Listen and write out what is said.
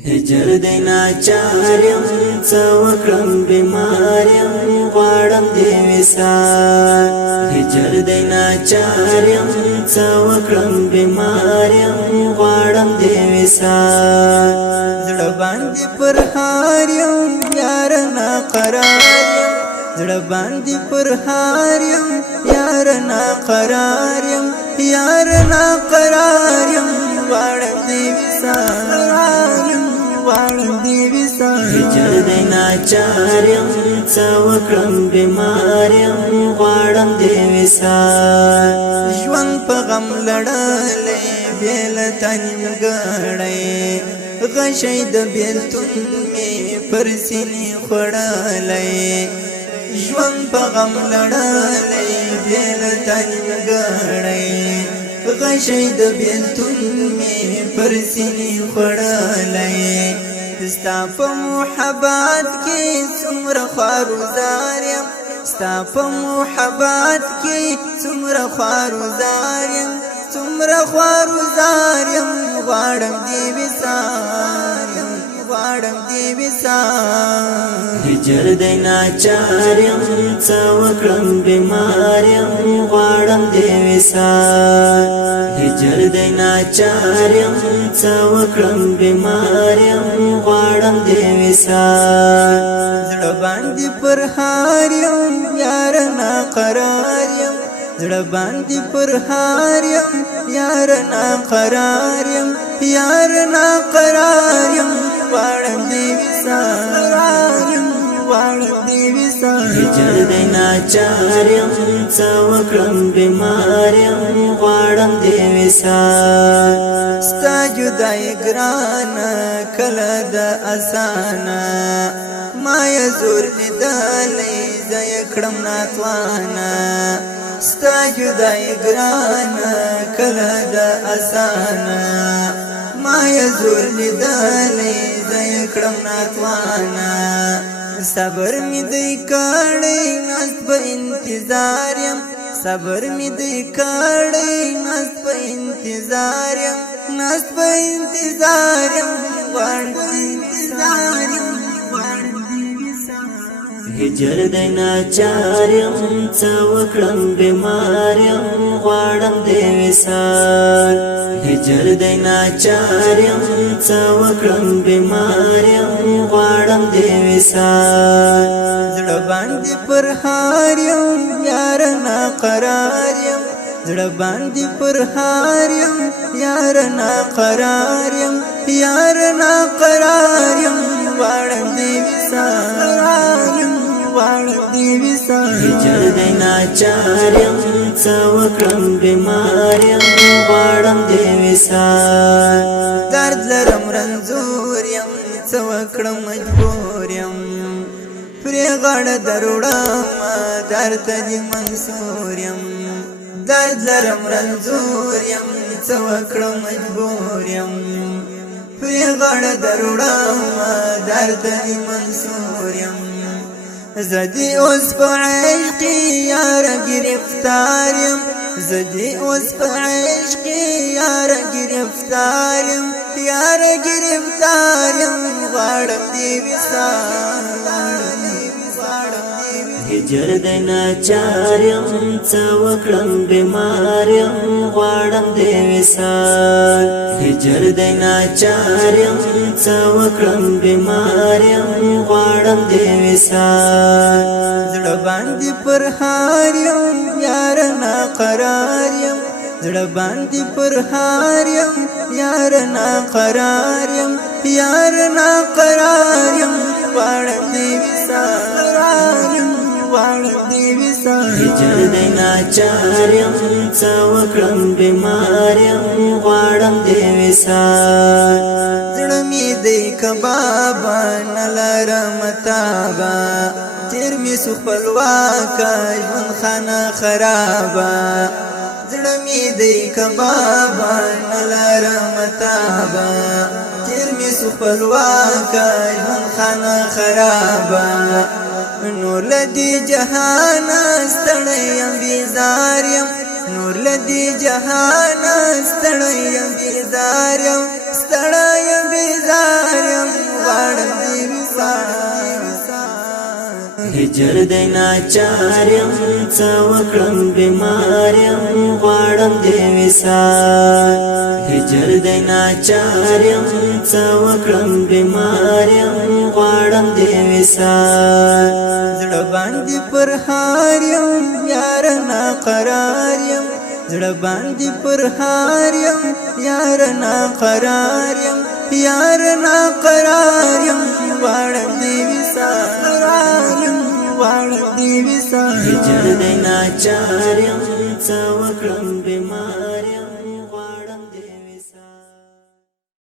هجر دینا چاریم څوکړم بیماریم غواړم دی وصال هجر دینا چاریم څوکړم بیماریم غواړم دی وصال زړه باندې پر هاریم یار نا قراریم زړه باندې پر هاریم یار نا قراریم یار نا قراریم غواړم دی وصال هجر دینا چاریم څوکړم بیماریم غواړم دی وصال ژوند په غم لړلې بیل تنیم ګړې غشې د بیلتون می پر سینې خړلې ژوند په غم لړلې بیل تنیم ګړې غشې د بیلتون می پر سینې خړلې ستا په محبت کې څومره خوارزار یم ستا په محبت کې څومره خوارزار یم څومره خوارزار یم غواړم دی وصال غواړم دی وصال هجر دینا چاریم څوکړم بیماریم غواړم دی وصال هجر دینا چاریم څوکړم بیماریم غواړم دی وصال زړه باندې پر هاریم یار نا قراریم زړه باندې پر هاریم یار نا قراریم یار نا قراریم غواړم دی وصال غواړم دی وصال هجر دینا چاریم څوکړم بیماریم غواړم دی وصال ستا جدای ګرانه کله د اسانه ما یې زور لیدلی زه یې کړم ناتوانه ستا جدای ګرانه کله د اسانه ما یې زور لیدلی زه یې کړم ناتوانه صبر می دی کړی ناست په انتظار یم صبر می دی کړی ناست په انتظار یم ناست په انتظار یم غواړم انتظار یم هجر دینا چاریم څوکړم بیماریم غواړم دی وصال هجر دینا چاریم څوکړم بیماریم غواړم دی وصال زړه باندې پر هاریم یار نا قراریم زړه باندې پر هاریم یار نا قراریم یار نا قراریم غواړم دی وصال هجر دینا چاریم څوکړم بیماریم غواړم دی وصال درد لرم رنځور یم څوکړم مجبور یم پرې غاړه دروړم درته دې منصور یم درد لرم رنځور یم څوکړم مجبور یم پرې غاړه دروړم درته دې منصور یم زدی اوس په عشق یار گرفتار یم زدی اوس په عشق یار گرفتار یم یار گرفتار یم غواړم دی وصال هجر دینا چاریم څوکړم بیماریم غواړم دی وصال هجر دینا چاریم څوکړم بیماریم غواړم دی وصال زړه باندې پر هاریم یار نا قراریم زړه باندې پر هاریم یار نا قراریم یار نا قراریم غواړم دی وصال هجر دینا چاریم څوکړم بیماریم غواړم دی وصال زړه می دی کبابا نلرم تابا تیر می سو خپلواکه ژوند خانه خرابه زړه می دی کبابا نلرم تابا تیر می سو خپلواکه ژوند خانه خرابه نور لدی جهان ستړی یم بیزار یم نور نور لدی جهان ستړی یم بیزار یم ستړی یم بیزار یم غواړم دې وصال هجر دی ناچار یم څه وکړم بیمار یم غواړم دې وصال هجر دی ناچار یم څه وکړم بیمار یم غواړم دې وصال زړه باندې پر هار یم یار ناقرار یم زړه باندې پر هار یم یار ناقرار یم یار ناقرار یم غواړم دې وصال غواړم دې وصال هجر دی ناچار یم څه وکړم بیمار